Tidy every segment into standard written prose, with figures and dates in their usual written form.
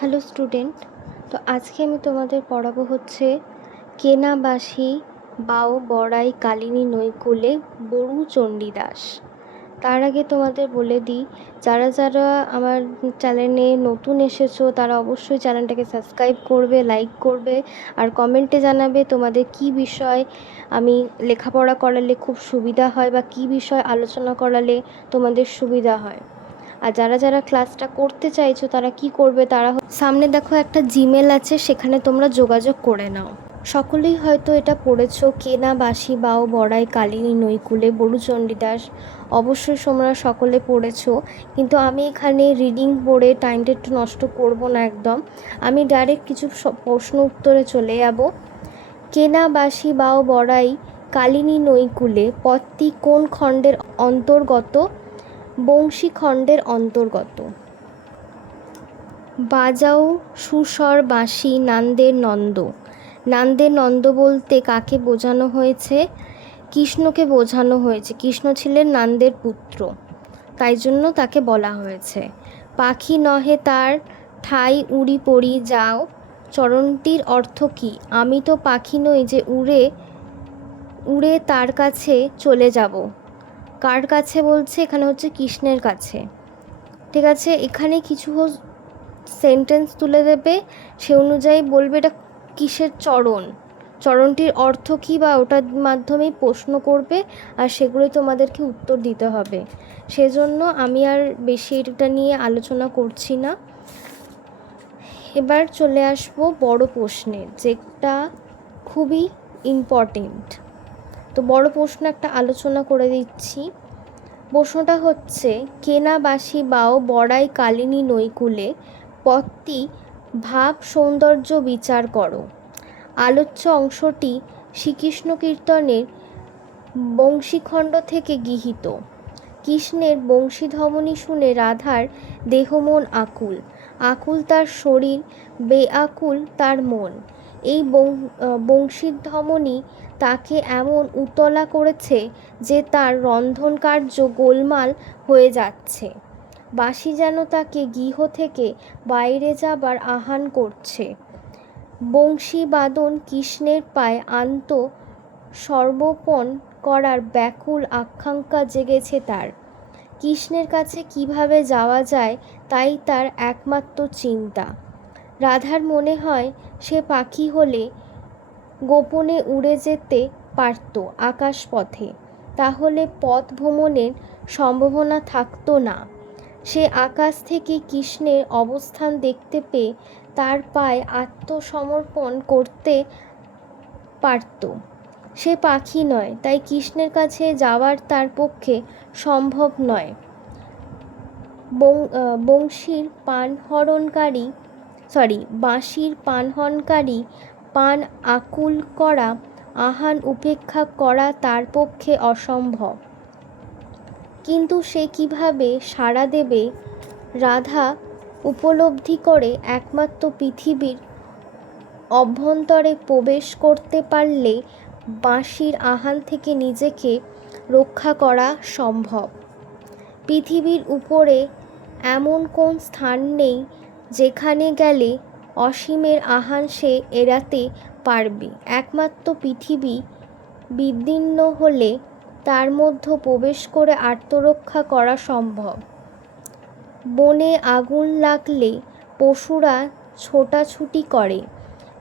Hello student. তো আজকে আমি তোমাদের পড়াবো হচ্ছে কেনা বাসি বাও বড়াই কালিনী নৈকুলে বড়ু চণ্ডীদাস। তার আগে তোমাদের বলে দিই, যারা যারা আমার চ্যানেলে নতুন এসেছো তারা অবশ্যই চ্যানেলটাকে সাবস্ক্রাইব করবে, লাইক করবে আর কমেন্টে জানাবে তোমাদের কি বিষয় আমি লেখাপড়া করালে খুব সুবিধা হয় বা কি বিষয় আলোচনা করালে তোমাদের সুবিধা হয়। আর যারা যারা ক্লাসটা করতে চাইছো তারা কি করবে, তারা সামনে দেখো একটা জিমেল আছে, সেখানে তোমরা যোগাযোগ করে নাও। সকলেই হয়তো এটা পড়েছো, কেনা বাসি বাও বড়াই কালিনী নৈকুলে বড়ু চণ্ডীদাস। অবশ্যই তোমরা সকলে পড়েছো, কিন্তু আমি এখানে রিডিং পড়ে টাইমটা একটু নষ্ট করব না একদম। আমি ডাইরেক্ট কিছু প্রশ্ন উত্তরে চলে যাব। কেনা বাসি বাও বড়াই কালিনী নৈকুলে পদটি কোন খণ্ডের অন্তর্গত? বংশী খণ্ডের অন্তর্গত। বাজাও সুস্বর বাঁশি নান্দের নন্দ। নান্দের নন্দ বলতে কাকে বোঝানো হয়েছে? কৃষ্ণকে বোঝানো হয়েছে। কৃষ্ণ ছিলেন নান্দের পুত্র, তাই জন্য তাকে বলা হয়েছে। পাখি নহে তার ঠাই উড়ি পড়ি যাও। চরণটির অর্থ কী? আমি তো পাখি নই যে উড়ে উড়ে তার কাছে চলে যাব। কার কাছে বলছে? এখানে হচ্ছে কৃষ্ণের কাছে। ঠিক আছে, এখানে কিছু সেন্টেন্স তুলে দেবে, সে অনুযায়ী বলবে এটা কিসের চরণ, চরণটির অর্থ কী, বা ওটার মাধ্যমেই প্রশ্ন করবে আর সেগুলোই তোমাদেরকে উত্তর দিতে হবে। সেজন্য আমি আর বেশি এটা নিয়ে আলোচনা করছি না। এবার চলে আসবো বড় প্রশ্নে, যেটা খুবই ইম্পর্টেন্ট। তো বড় প্রশ্ন একটা আলোচনা করে দিচ্ছি। প্রশ্নটা হচ্ছে, কেনা বাসি বাও বড়াই কালিনী নৈকুলে পদটি ভাব সৌন্দর্য বিচার করো। আলোচ্য অংশটি শ্রীকৃষ্ণ কীর্তনের বংশীখণ্ড থেকে গৃহীত। কৃষ্ণের বংশীধ্বনি শুনে রাধার দেহমন আকুল, আকুল তার শরীর, বেআকুল তার মন। এই বংশীধ্বনি তাকে এমন উতলা করেছে যে তার রন্ধন কার্য গোলমাল হয়ে যাচ্ছে। বাঁশি যেন তাকে গৃহ থেকে বাইরে যাবার আহ্বান করছে। বংশী বাদন কৃষ্ণের পায়ে আন্ত সর্বপণ করার ব্যাকুল আকাঙ্ক্ষা জেগেছে তার। কৃষ্ণের কাছে কিভাবে যাওয়া যায় তাই তার একমাত্র চিন্তা। রাধার মনে হয় সে পাখি হলে গোপনে উড়ে যেতে পারত আকাশপথে, তাহলে পথ ভ্রমণের সম্ভাবনা থাকতো না। সে আকাশ থেকে কৃষ্ণের অবস্থান দেখতে পেয়ে তার পায়ে আত্মসমর্পণ করতে পারত। সে পাখি নয়, তাই কৃষ্ণের কাছে যাওয়ার তার পক্ষে সম্ভব নয়। বাঁশির পানহরণকারী পান আকুল করা আহ্বান উপেক্ষা করা তার পক্ষে অসম্ভব। কিন্তু সে কিভাবে সাড়া দেবে? রাধা উপলব্ধি করে একমাত্র পৃথিবীর অভ্যন্তরে প্রবেশ করতে পারলে বাঁশির আহ্বান থেকে নিজেকে রক্ষা করা সম্ভব। পৃথিবীর উপরে এমন কোন স্থান নেই যেখানে গেলে অসীমের আহ্বান সে এড়াতে পারবে। একমাত্র পৃথিবী বিদীর্ণ হলে তার মধ্যে প্রবেশ করে আত্মরক্ষা করা সম্ভব। বনে আগুন লাগলে পশুরা ছোটাছুটি করে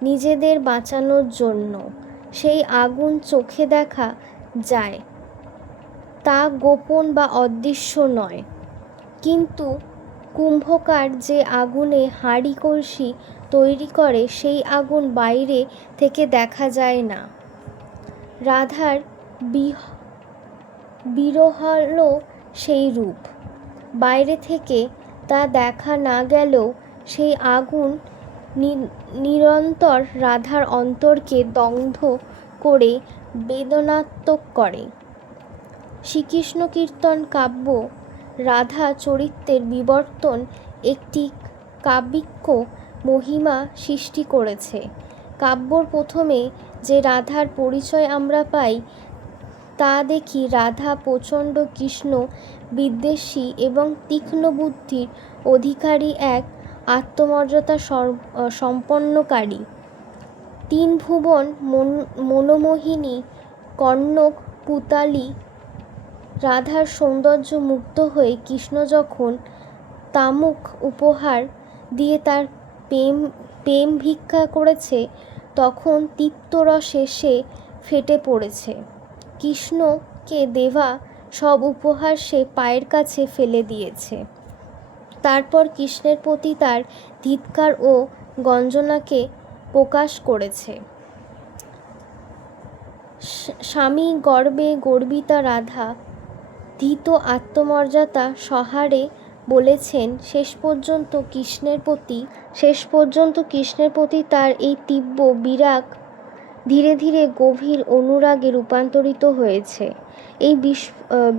নিজেদের বাঁচানোর জন্য। সেই আগুন চোখে দেখা যায়, তা গোপন বা অদৃশ্য নয়। কিন্তু কুম্ভকার যে আগুনে হাঁড়ি কলসি তৈরি করে, সেই আগুন বাইরে থেকে দেখা যায় না। রাধার বিরহও সেই রূপ। বাইরে থেকে তা দেখা না গেলেও সেই আগুন নিরন্তর রাধার অন্তরকে দগ্ধ করে বেদনাত্মক করে। শ্রীকৃষ্ণ কীর্তন কাব্য রাধা চরিত্রের বিবর্তন একটি কাব্যিক মহিমা সৃষ্টি করেছে। কাব্যর প্রথমে যে রাধার পরিচয় আমরা পাই, তা দেখি রাধা প্রচণ্ড কৃষ্ণ বিদ্বেষী এবং তীক্ষ্ণ বুদ্ধির অধিকারী এক আত্মমর্যাদা সম্পন্নকারী, তিন ভুবন মনোমোহিনী কনক পুতালি রাধার সৌন্দর্য মুগ্ধ হয়ে কৃষ্ণ যখন তামুক উপহার দিয়ে তার প্রেম ভিক্ষা করেছে, তখন তৃপ্তরসে সে ফেটে পড়েছে। কৃষ্ণকে দেওয়া সব উপহার সে পায়ের কাছে ফেলে দিয়েছে। তারপর কৃষ্ণের প্রতি তার ধিক্কার ও গঞ্জনাকে প্রকাশ করেছে। স্বামী গর্বে গর্বিতা রাধা ধৃত আত্মমর্যাদা সহারে বলেছেন, শেষ পর্যন্ত কৃষ্ণের প্রতি তার এই তীব্র বিরাগ ধীরে ধীরে গভীর অনুরাগে রূপান্তরিত হয়েছে। এই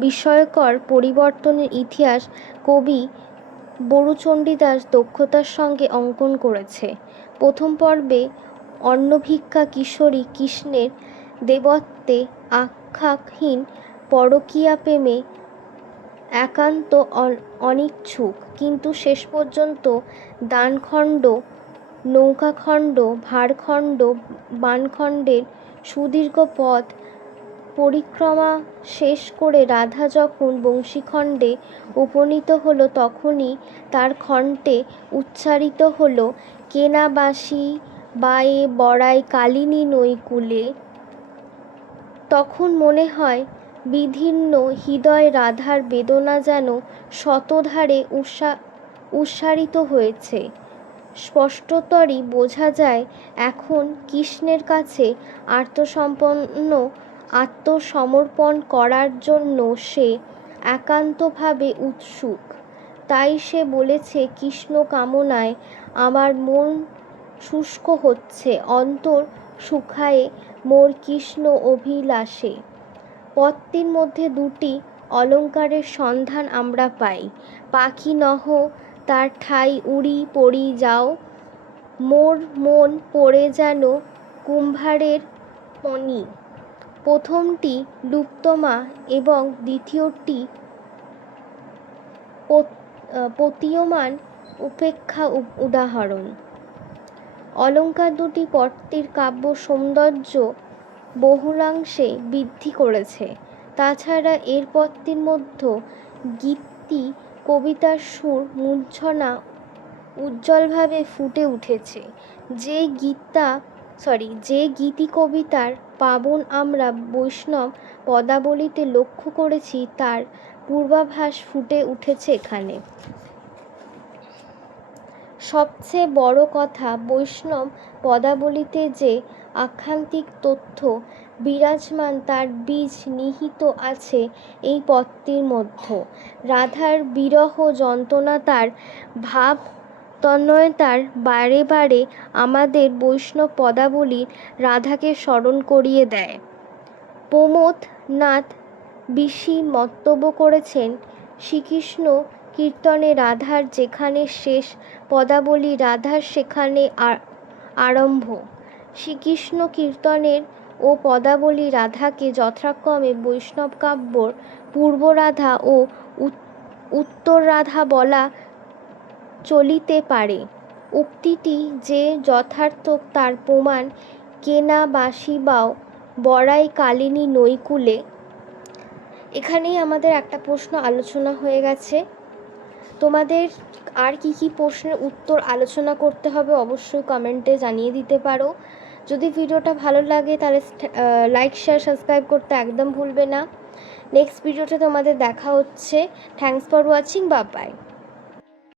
বিস্ময়কর পরিবর্তনের ইতিহাস কবি বড়ুচণ্ডীদাস দক্ষতার সঙ্গে অঙ্কন করেছে। প্রথম পর্বে অন্নভিক্ষা কিশোরী কৃষ্ণের দেবত্বে আখ্যাহীন পরকীয়া প্রেমে একান্ত অনিচ্ছুক, কিন্তু শেষ পর্যন্ত দানখণ্ড, নৌকাখণ্ড, ভারখণ্ড, বানখণ্ডের সুদীর্ঘ পথ পরিক্রমা শেষ করে রাধা যখন বংশীখণ্ডে উপনীত হল, তখনই তার কণ্ঠে উচ্চারিত হল, কেনা বাঁশি বায়ে বড়াই কালিনী নৈকুলে। তখন মনে হয় বিদীর্ণ হৃদয় রাধার বেদনা যেন শতধারে উচ্চারিত হয়েছে। স্পষ্টতরই বোঝা যায় এখন কৃষ্ণের কাছে আত্মসমর্পণ করার জন্য সে একান্তভাবে উৎসুক। তাই সে বলেছে, কৃষ্ণ কামনায় আমার মন শুষ্ক হচ্ছে, অন্তর শুকায়ে মোর কৃষ্ণ অভিলাষে। পদটির মধ্যে দুটি অলঙ্কারের সন্ধান আমরা পাই। পাখি নহ তার ঠাই উড়ি পড়ি যাও, মোর মন পড়ে যেন কুম্ভারের পনি। প্রথমটি লুপ্তমা এবং দ্বিতীয়টি প্রতীয়মান উপেক্ষা উদাহরণ। অলঙ্কার দুটি পদটির কাব্য সৌন্দর্য বহুলাংশে বৃদ্ধি করেছে। তাছাড়া এর পদটির মধ্যে গীতি কবিতার সুর মূর্ছনা উজ্জ্বলভাবে ফুটে উঠেছে। যে গীতি কবিতার পাবন আমরা বৈষ্ণব পদাবলিতে লক্ষ্য করেছি, তার পূর্বাভাস ফুটে উঠেছে এখানে। সবচেয়ে বড় কথা, বৈষ্ণব পদাবলিতে যে আধ্যাত্মিক তথ্য বিরাজমান তার বীজ নিহিত আছে এই পদটির মধ্যে। রাধার বিরহ যন্ত্রণা, তার ভাব তন্ময়তার বারে বারে আমাদের বৈষ্ণব পদাবলীর রাধাকে স্মরণ করিয়ে দেয়। প্রমোদ নাথ ঋষি মন্তব্য করেছেন, শ্রীকৃষ্ণ কীর্তনে রাধার যেখানে শেষ পদাবলী, রাধার সেখানে আরম্ভ। শ্রীকৃষ্ণ কীর্তনের ও পদাবলী রাধাকে যথাক্রমে বৈষ্ণব কাব্যর পূর্ব রাধা ও উত্তর রাধা বলা চলিতে পারে। উক্তিটি যে যথার্থ তার প্রমাণ কেনা বাঁশি বাও বড়াই কালিনী নৈকুলে। এখানেই আমাদের একটা প্রশ্ন আলোচনা হয়ে গেছে। তোমাদের আর কি কি প্রশ্নের উত্তর আলোচনা করতে হবে অবশ্যই কমেন্টে জানিয়ে দিতে পারো। যদি ভিডিওটা ভালো লাগে তাহলে লাইক শেয়ার সাবস্ক্রাইব করতে একদম ভুলবে না। নেক্সট ভিডিওতে তোমাদের দেখা হচ্ছে। Thanks for watching, bye bye.